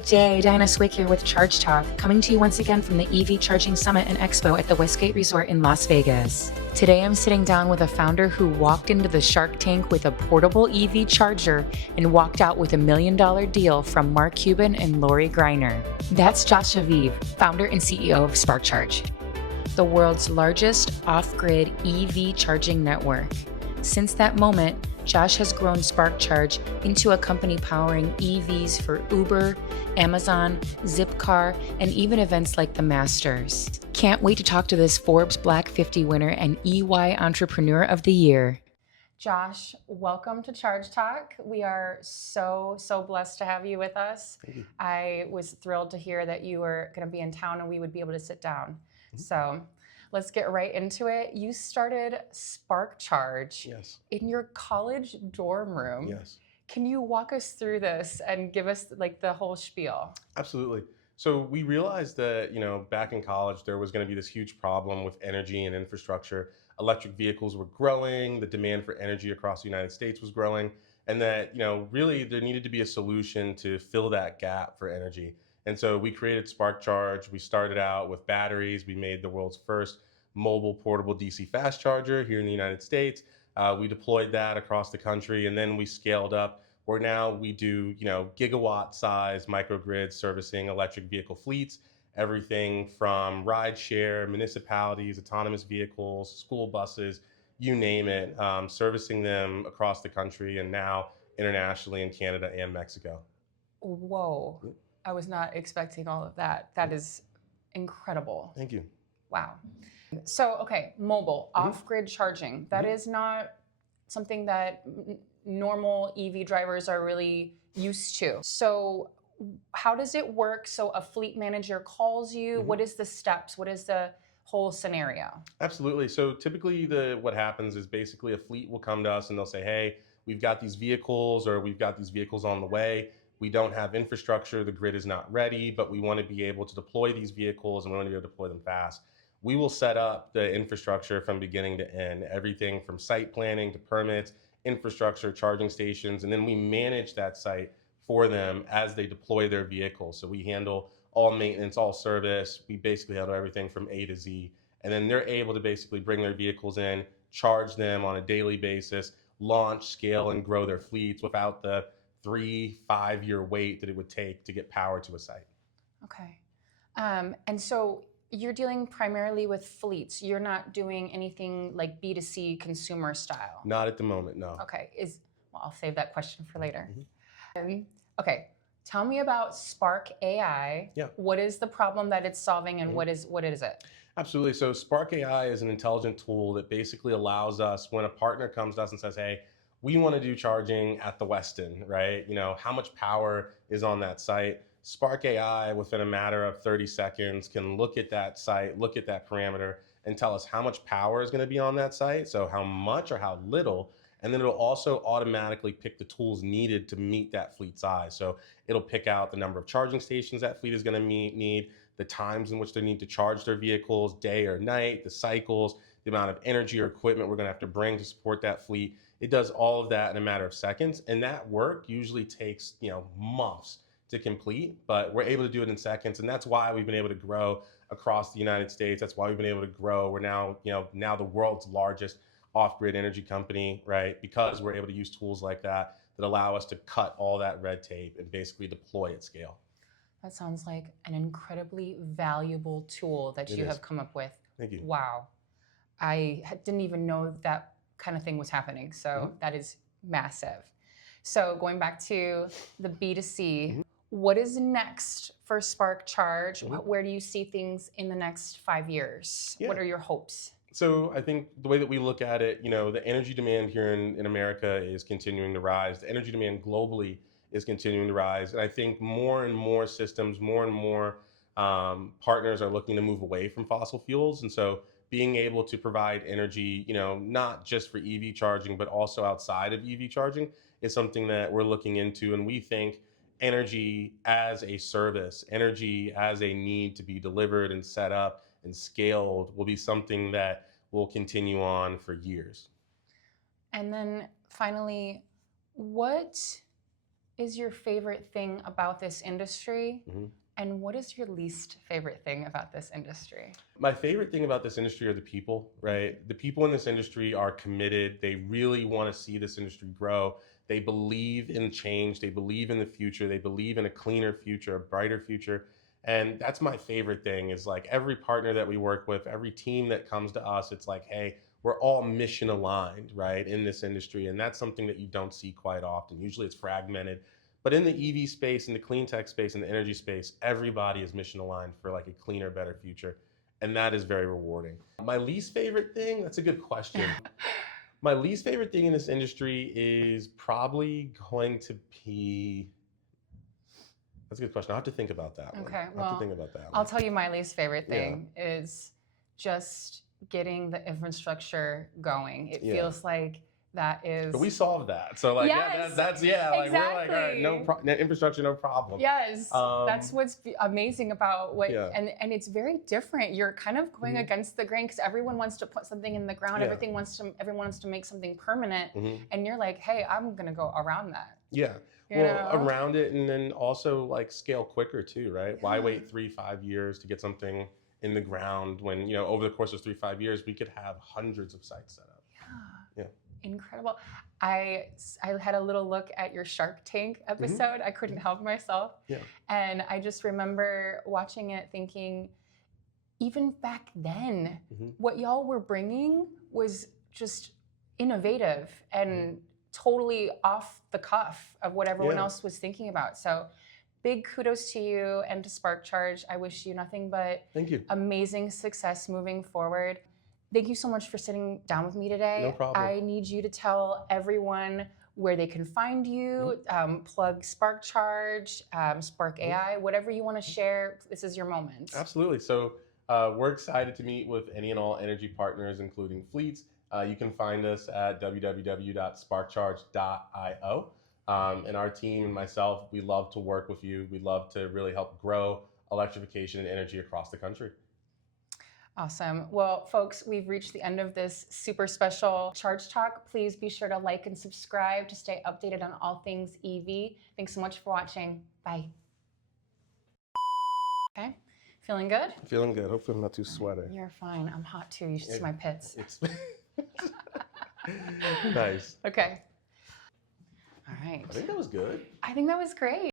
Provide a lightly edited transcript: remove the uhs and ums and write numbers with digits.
Good day, Diana Cwick here with Charge Talk, coming to you once again from the EV Charging Summit and Expo at the Westgate Resort in Las Vegas. Today I'm sitting down with a founder who walked into the Shark Tank with a portable EV charger and walked out with $1 million deal from Mark Cuban and Lori Greiner. That's Josh Aviv, founder and CEO of SparkCharge, the world's largest off-grid EV charging network. Since that moment, Josh has grown SparkCharge into a company powering EVs for Uber, Amazon, Zipcar, and even events like the Masters. Can't wait to talk to this Forbes Black 50 winner and EY Entrepreneur of the Year. Josh, welcome to Charge Talk. We are so blessed to have you with us. Thank you. I was thrilled to hear that you were going to be in town and we would be able to sit down. So let's get right into it. You started SparkCharge in your college dorm room. Yes. Can you walk us through this and give us like the whole spiel? Absolutely. So we realized that, back in college, there was going to be this huge problem with energy and infrastructure. Electric vehicles were growing, the demand for energy across the United States was growing, and that, really there needed to be a solution to fill that gap for energy. And so we created SparkCharge. We started out with batteries. We made the world's first mobile portable DC fast charger here in the United States. We deployed that across the country, and then we scaled up where now we do, gigawatt size microgrids servicing electric vehicle fleets, everything from ride share, municipalities, autonomous vehicles, school buses, you name it, servicing them across the country and now internationally in Canada and Mexico. Whoa. I was not expecting all of that. That is incredible. Thank you. Wow. So, okay, mobile, off-grid charging. That is not something that normal EV drivers are really used to. So how does it work? So a fleet manager calls you. What is the steps? What is the whole scenario? Absolutely. So typically what happens is basically a fleet will come to us and they'll say, hey, we've got these vehicles or we've got these vehicles on the way. We don't have infrastructure, the grid is not ready, but we want to be able to deploy these vehicles and we want to be able to deploy them fast. We will set up the infrastructure from beginning to end, everything from site planning to permits, infrastructure, charging stations, and then we manage that site for them as they deploy their vehicles. So we handle all maintenance, all service. We basically handle everything from A to Z. And then they're able to basically bring their vehicles in, charge them on a daily basis, launch, scale, and grow their fleets without the 3-5 year wait that it would take to get power to a site. Okay. And so you're dealing primarily with fleets. You're not doing anything like B2C consumer style. Not at the moment, no. Okay. Well, I'll save that question for later. Okay. Tell me about Spark AI. Yeah. What is the problem that it's solving and what is it? Absolutely. So Spark AI is an intelligent tool that basically allows us, when a partner comes to us and says, hey, we want to do charging at the Westin, right? How much power is on that site? Spark AI, within a matter of 30 seconds, can look at that site, look at that parameter, and tell us how much power is going to be on that site, so how much or how little, and then it'll also automatically pick the tools needed to meet that fleet size. So it'll pick out the number of charging stations that fleet is going to need, the times in which they need to charge their vehicles, day or night, the cycles, the amount of energy or equipment we're going to have to bring to support that fleet. It does all of that in a matter of seconds, and that work usually takes, months to complete, but we're able to do it in seconds. And that's why we've been able to grow across the United States. That's why we've been able to grow. We're now, now the world's largest off-grid energy company, right? Because we're able to use tools like that allow us to cut all that red tape and basically deploy at scale. That sounds like an incredibly valuable tool that you have come up with. Thank you. Wow. I didn't even know that kind of thing was happening. So that is massive. So going back to the B2C, what is next for SparkCharge? Where do you see things in the next 5 years? What are your hopes? So I think the way that we look at it, the energy demand here in America is continuing to rise. The energy demand globally is continuing to rise. And I think more and more systems, more and more partners are looking to move away from fossil fuels. And so being able to provide energy, not just for EV charging, but also outside of EV charging is something that we're looking into. And we think energy as a service, energy as a need to be delivered and set up and scaled will be something that will continue on for years. And then finally, what is your favorite thing about this industry? Mhm. And what is your least favorite thing about this industry? My favorite thing about this industry are the people, right? The people in this industry are committed. They really want to see this industry grow. They believe in change. They believe in the future. They believe in a cleaner future, a brighter future. And that's my favorite thing is like every partner that we work with, every team that comes to us, it's like, hey, we're all mission aligned, right, in this industry. And that's something that you don't see quite often. Usually it's fragmented. But in the EV space, in the clean tech space, in the energy space, everybody is mission aligned for like a cleaner, better future. And that is very rewarding. My least favorite thing, that's a good question. My least favorite thing in this industry is probably going to be, that's a good question. I'll have to think about that one. Okay, I'll have well, to think about that one. I'll tell you my least favorite thing is just getting the infrastructure going. It feels like that is. But we solved that. So like, Yes, that's like exactly. we're like, all right, no infrastructure, no problem. Yes, that's what's amazing about what, and it's very different. You're kind of going against the grain because everyone wants to put something in the ground. Everyone wants to make something permanent, and you're like, hey, I'm gonna go around that. Yeah. Around it, and then also like scale quicker too, right? Why wait 3-5 years to get something in the ground when, you know, over the course of 3-5 years, we could have hundreds of sites set up. Yeah. Incredible. I had a little look at your Shark Tank episode. I couldn't help myself. Yeah. And I just remember watching it thinking, even back then, what y'all were bringing was just innovative and totally off the cuff of what everyone else was thinking about. So big kudos to you and to SparkCharge. I wish you nothing but amazing success moving forward. Thank you so much for sitting down with me today. No problem. I need you to tell everyone where they can find you, plug SparkCharge, Spark AI, whatever you want to share. This is your moment. Absolutely. So we're excited to meet with any and all energy partners, including fleets. You can find us at www.sparkcharge.io. And our team and myself, we love to work with you. We love to really help grow electrification and energy across the country. Awesome. Well, folks, we've reached the end of this super special Charge Talk. Please be sure to like and subscribe to stay updated on all things EV. Thanks so much for watching. Bye. Okay. Feeling good? Feeling good. Hopefully I'm not too sweaty. You're fine. I'm hot too. You should see my pits. It's nice. Okay. All right. I think that was good. I think that was great.